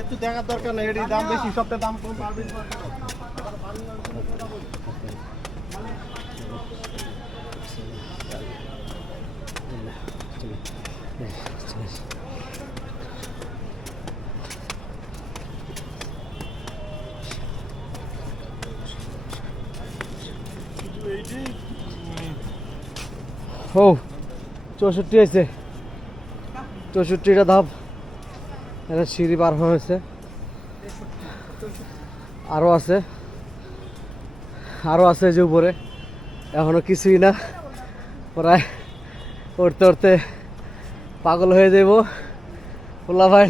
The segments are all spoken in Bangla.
একটু দেখার দরকার নেই এটি দাম বেশি সবটা দাম কম ও চৌষট্টি হয়েছে। চৌষট্টিটা ধাপ। এটা সিঁড়ি পার হয়েছে। আরও আছে। আরও আছে যে উপরে। এখনও কিছুই না। প্রায় উঠতে উঠতে পাগল হয়ে যাব পোলা ভাই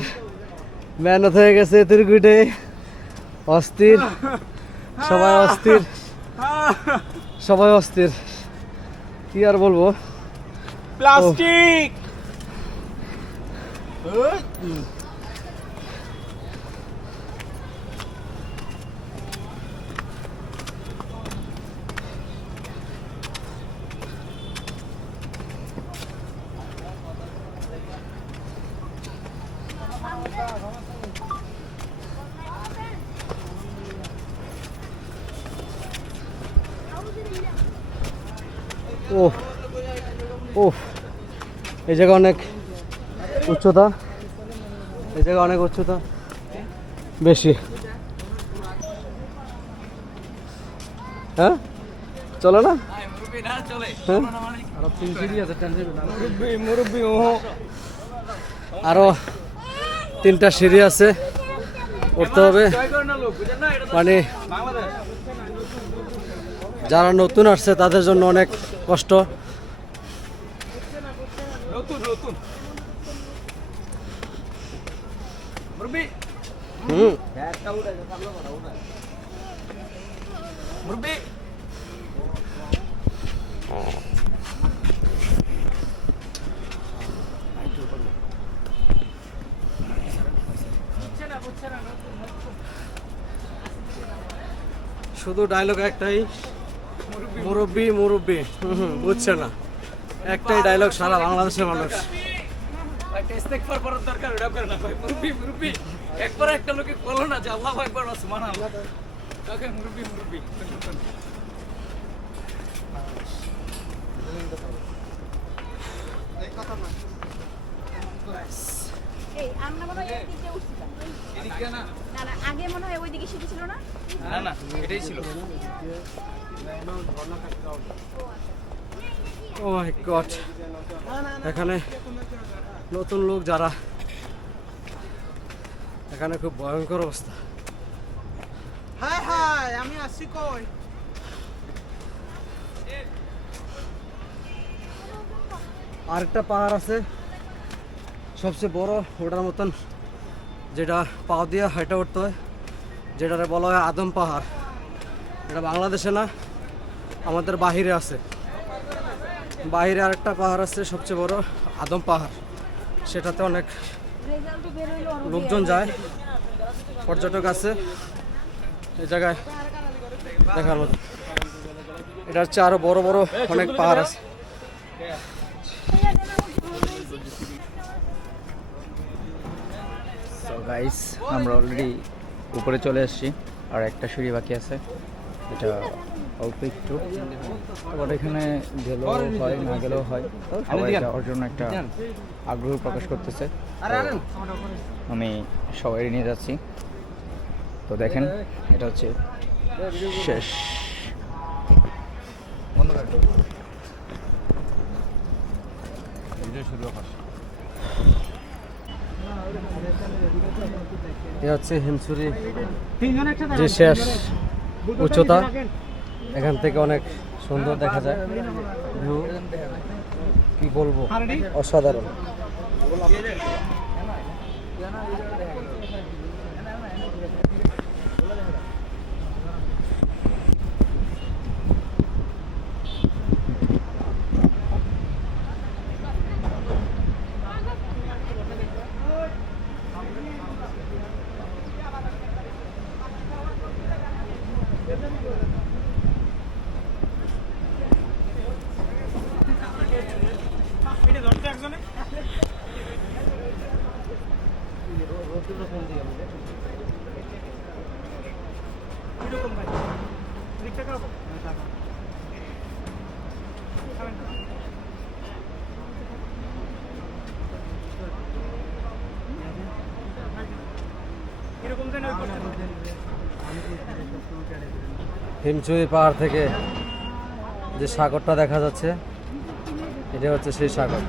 মেহনত হয়ে গেছে তিরগুটে অস্থির। সবাই অস্থির। সবাই অস্থির। কি আর বলব? প্লাস্টিক! ও ও এই জায়গা অনেক উচ্চতা? এই জায়গা অনেক উচ্চতা। বেশি। হ্যাঁ? চলো না? হ্যাঁ? আরও তিনটা সিঁড়ি আছে। উঠতে হবে। মানে যারা নতুন আসছে, তাদের জন্য অনেক কষ্ট। নতুন নতুন মুরব্বী হুম। শুধু ডায়লগ একটাই। মুরব্বি মুরব্বি। হুম হুম বুঝছে না। একটাই ডায়লগ সারা বাংলাদেশের মানুষ। দরকার একবার একটা লোকে বলো না যে আল্লাহু আকবার সুবহানাল্লাহ। কাকে? মুরব্বী মুরব্বী। এই আমরা মনে হয় এই উঠছিলাম। এদিকে না। না না আগে মনে হয় ওই দিকে সিঁড়ি ছিল না? না না এটাই ছিল। ও মাই গড এখানে নতুন লোক যারা এখানে খুব ভয়ঙ্কর অবস্থা। হাই হাই আমি আসছি কই? আরেকটা পাহাড় আছে সবচেয়ে বড় ওটার মতন যেটা পাও দিয়ে হেঁটে উঠতে হয় যেটারে বলা হয় আদম পাহাড়। এটা বাংলাদেশে না আমাদের বাহিরে আছে। বাহিরে আরেকটা পাহাড় আছে সবচেয়ে বড় আদম পাহাড়। সেটাতে অনেক লোকজন যায়, পর্যটক আছে। এই জায়গায় দেখার মতো। এটা হচ্ছে আরও বড় বড় অনেক পাহাড় আছে। গাইস আমরা অলরেডি উপরে চলে এসেছি আর একটা সিঁড়ি বাকি আছে। এটা অল্প একটু। আবার এখানে গেলেও হয় না গেলেও হয়। সবাই যাওয়ার জন্য একটা আগ্রহ প্রকাশ করতেছে। আমি সবাই নিয়ে যাচ্ছি। তো দেখেন এটা হচ্ছে শেষ। এ হচ্ছে হিমছড়ি। যে শেষ। উচ্চতা এখান থেকে অনেক সুন্দর দেখা যায়। কি বলব? অসাধারণ। হিমচুই পাহাড় থেকে যে সাগরটা দেখা যাচ্ছে এটা হচ্ছে সেই সাগর।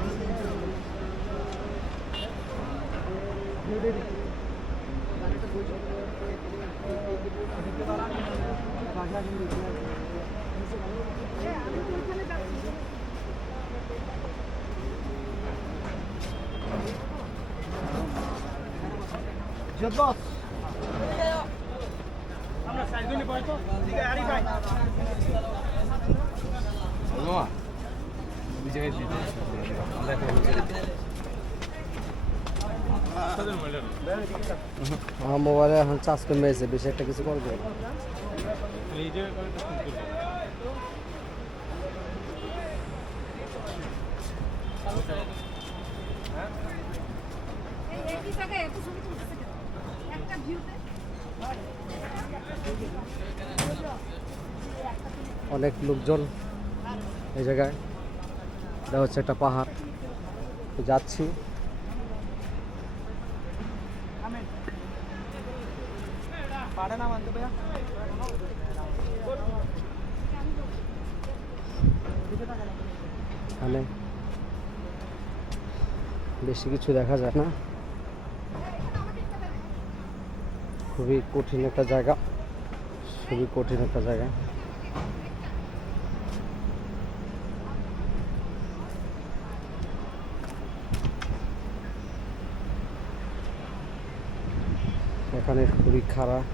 আমার মোবাইলে এখন চার্জ কমে গেছে বেশি একটা কিছু করবে। অনেক লোকজন এই জায়গায়। এটা হচ্ছে একটা পাহাড়। যাচ্ছি। এখানে বেশি কিছু দেখা যায় না। খুবই কঠিন একটা জায়গা। খুবই কঠিন একটা জায়গা। এখানে খুবই খারাপ।